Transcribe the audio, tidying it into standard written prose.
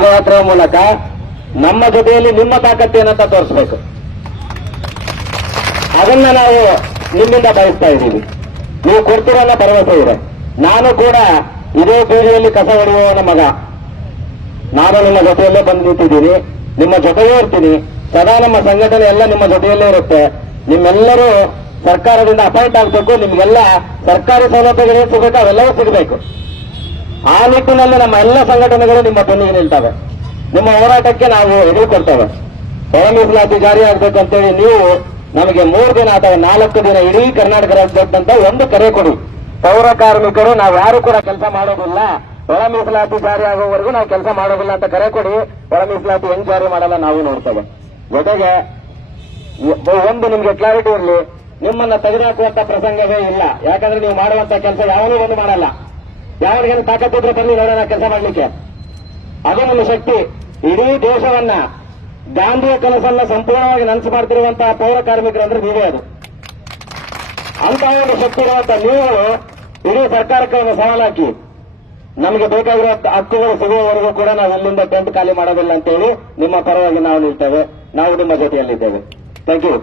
ಪಾದಯಾತ್ರೆ ಮೂಲಕ ನಮ್ಮ ಜೊತೆಯಲ್ಲಿ ನಿಮ್ಮ ತಾಕತ್ತೇನಂತ ತೋರಿಸಬೇಕು. ಅದನ್ನ ನಾವು ನಿಮ್ಮಿಂದ ಬಯಸ್ತಾ ಇದ್ದೀವಿ. ನೀವು ಕೊಡ್ತೀರನ್ನ ಭರವಸೆ ಇದೆ. ನಾನು ಕೂಡ ಇದೇ ಬೀದಿಯಲ್ಲಿ ಕಸ ಹೊಡೆಯುವವನ ಮಗ. ನಾನು ನಿಮ್ಮ ಜೊತೆಯಲ್ಲೇ ಬಂದು ನಿಂತಿದ್ದೀನಿ, ನಿಮ್ಮ ಜೊತೆಯೇ ಇರ್ತೀನಿ. ಸದಾ ನಮ್ಮ ಸಂಘಟನೆ ಎಲ್ಲ ನಿಮ್ಮ ಜೊತೆಯಲ್ಲೇ ಇರುತ್ತೆ. ನಿಮ್ಮೆಲ್ಲರೂ ಸರ್ಕಾರದಿಂದ ಅಪಾಯಿಂಟ್ ಆಗಬೇಕು. ನಿಮ್ಗೆಲ್ಲ ಸರ್ಕಾರಿ ಸೌಲಭ್ಯಗಳೇ ಸಿಗಬೇಕು, ಅವೆಲ್ಲವೂ ಸಿಗಬೇಕು. ಆ ನಿಟ್ಟಿನಲ್ಲಿ ನಮ್ಮ ಎಲ್ಲ ಸಂಘಟನೆಗಳು ನಿಮ್ಮ ಬೆನ್ನಿಗೆ ನಿಲ್ತವೆ. ನಿಮ್ಮ ಹೋರಾಟಕ್ಕೆ ನಾವು ಎದುರು ಕೊಡ್ತೇವೆ. ಒಳ ಮೀಸಲಾತಿ ಜಾರಿ ಆಗ್ಬೇಕಂತೇಳಿ ನೀವು ನಮಗೆ 3 ದಿನ ಅಥವಾ 4 ದಿನ ಇಡೀ ಕರ್ನಾಟಕ ರಾಜ್ಯಾದ್ಯಂತ ಒಂದು ಕರೆ ಕೊಡಿ. ಪೌರ ಕಾರ್ಮಿಕರು ನಾವು ಯಾರು ಕೂಡ ಕೆಲಸ ಮಾಡೋದಿಲ್ಲ, ಒಳ ಮೀಸಲಾತಿ ಜಾರಿ ಆಗೋವರೆಗೂ ನಾವು ಕೆಲಸ ಮಾಡೋದಿಲ್ಲ ಅಂತ ಕರೆ ಕೊಡಿ. ಒಳ ಮೀಸಲಾತಿ ಹೆಂಗ್ ಜಾರಿ ಮಾಡಲ್ಲ ನಾವು ನೋಡ್ತೇವೆ. ಜೊತೆಗೆ ಒಂದು ನಿಮ್ಗೆ ಕ್ಲಾರಿಟಿ ಇರಲಿ, ನಿಮ್ಮನ್ನ ತೆಗೆದುಹಾಕುವಂತ ಪ್ರಸಂಗವೇ ಇಲ್ಲ. ಯಾಕಂದ್ರೆ ನೀವು ಮಾಡುವಂತ ಕೆಲಸ ಯಾವನೂ ಒಂದು ಮಾಡಲ್ಲ. ಯಾವನಿಗೇನು ತಾಕತ್ತಿದ್ರೆ ಬನ್ನಿ ನೋಡೋಣ ಕೆಲಸ ಮಾಡ್ಲಿಕ್ಕೆ. ಅದು ನಿಮ್ಮ ಶಕ್ತಿ. ಇಡೀ ದೇಶವನ್ನ ಗಾಂಧಿಯ ಕೆಲಸವನ್ನ ಸಂಪೂರ್ಣವಾಗಿ ನನಸು ಮಾಡ್ತಿರುವಂತಹ ಪೌರ ಕಾರ್ಮಿಕರು ಅಂದ್ರೆ ನೀವೇ. ಅದು ಅಂತಹ ಒಂದು ಶಕ್ತಿ ಇರುವಂತ ನೀವು ಇಡೀ ಸರ್ಕಾರಕ್ಕೆ ಒಂದು ಸವಾಲು ಹಾಕಿ, ನಮಗೆ ಬೇಕಾಗಿರೋ ಹಕ್ಕುಗಳು ಸಿಗುವವರೆಗೂ ಕೂಡ ನಾವು ಇಲ್ಲಿಂದ ಟೆಂಟ್ ಖಾಲಿ ಮಾಡೋದಿಲ್ಲ ಅಂತೇಳಿ ನಿಮ್ಮ ಪರವಾಗಿ ನಾವು ನಿಲ್ತೇವೆ. ನಾವು ನಿಮ್ಮ ಜೊತೆಯಲ್ಲಿದ್ದೇವೆ. Thank you.